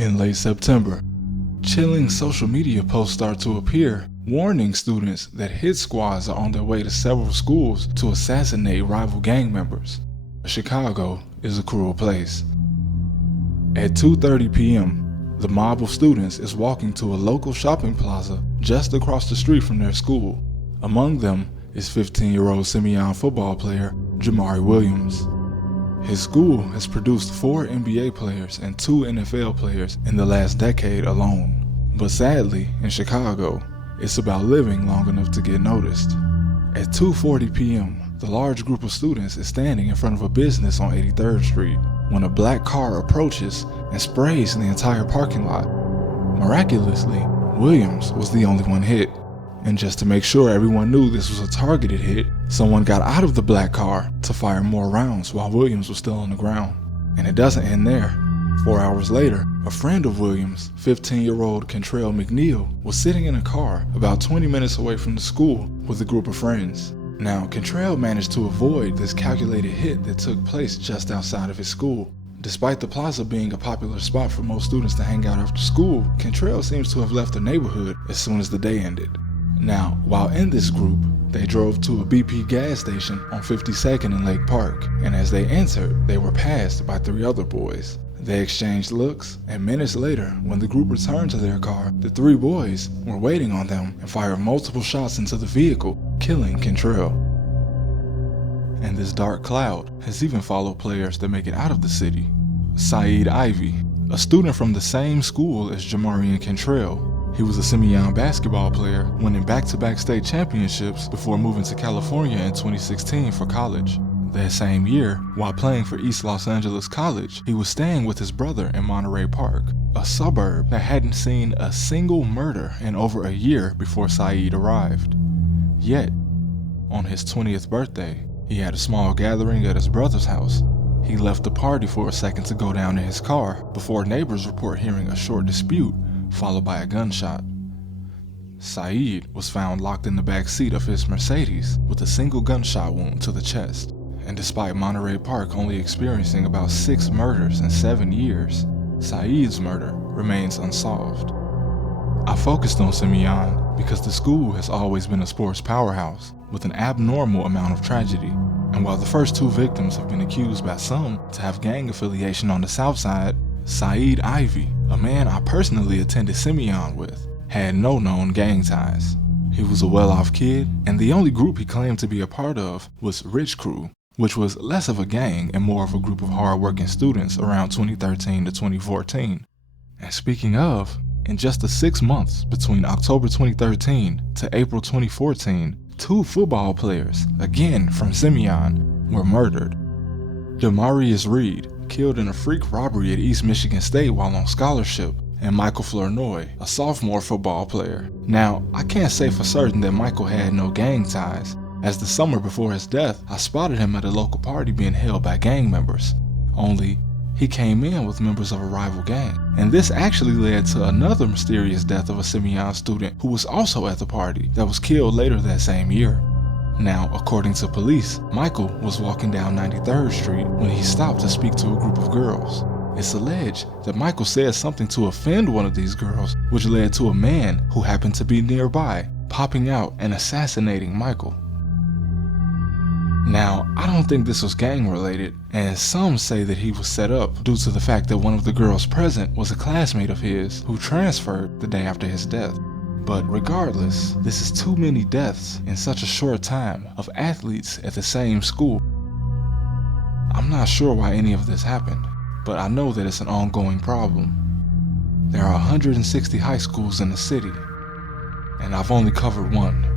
In late September, chilling social media posts start to appear, warning students that hit squads are on their way to several schools to assassinate rival gang members. Chicago is a cruel place. At 2:30 p.m., the mob of students is walking to a local shopping plaza just across the street from their school. Among them is 15-year-old Simeon football player Jamari Williams. His school has produced 4 NBA players and 2 NFL players in the last decade alone. But sadly, in Chicago, it's about living long enough to get noticed. At 2:40 p.m., the large group of students is standing in front of a business on 83rd Street when a black car approaches and sprays the entire parking lot. Miraculously, Williams was the only one hit. And just to make sure everyone knew this was a targeted hit, someone got out of the black car to fire more rounds while Williams was still on the ground. And it doesn't end there. 4 hours later, a friend of Williams, 15-year-old Contrael Mcneel, was sitting in a car about 20 minutes away from the school with a group of friends. Now, Contrael managed to avoid this calculated hit that took place just outside of his school. Despite the plaza being a popular spot for most students to hang out after school, Contrael seems to have left the neighborhood as soon as the day ended. Now, while in this group, they drove to a BP gas station on 52nd and Lake Park, and as they entered, they were passed by 3 other boys. They exchanged looks, and minutes later, when the group returned to their car, the 3 boys were waiting on them and fired multiple shots into the vehicle, killing Contrael. And this dark cloud has even followed players that make it out of the city. Saeed Ivy, a student from the same school as Jamari and Contrael. He was a Simeon basketball player, winning back-to-back state championships before moving to California in 2016 for college. That same year, while playing for East Los Angeles College, he was staying with his brother in Monterey Park, a suburb that hadn't seen a single murder in over a year before Saeed arrived. Yet, on his 20th birthday, he had a small gathering at his brother's house. He left the party for a second to go down in his car before neighbors report hearing a short dispute followed by a gunshot. Saeed was found locked in the back seat of his Mercedes with a single gunshot wound to the chest. And despite Monterey Park only experiencing about 6 murders in 7 years, Saeed's murder remains unsolved. I focused on Simeon because the school has always been a sports powerhouse with an abnormal amount of tragedy. And while the first 2 victims have been accused by some to have gang affiliation on the south side, Saeed Ivy, a man I personally attended Simeon with, had no known gang ties. He was a well-off kid, and the only group he claimed to be a part of was Rich Crew, which was less of a gang and more of a group of hard-working students around 2013 to 2014. And speaking of, in just the 6 months between October 2013 to April 2014, 2 football players, again from Simeon, were murdered. Demarius Reed, killed in a freak robbery at East Michigan State while on scholarship, and Michael Flournoy, a sophomore football player. Now, I can't say for certain that Michael had no gang ties, as the summer before his death, I spotted him at a local party being held by gang members. Only, he came in with members of a rival gang. And this actually led to another mysterious death of a Simeon student who was also at the party that was killed later that same year. Now, according to police, Michael was walking down 93rd Street when he stopped to speak to a group of girls. It's alleged that Michael said something to offend one of these girls, which led to a man who happened to be nearby, popping out and assassinating Michael. Now, I don't think this was gang related, and some say that he was set up due to the fact that one of the girls present was a classmate of his who transferred the day after his death. But regardless, this is too many deaths in such a short time of athletes at the same school. I'm not sure why any of this happened, but I know that it's an ongoing problem. There are 160 high schools in the city, and I've only covered one.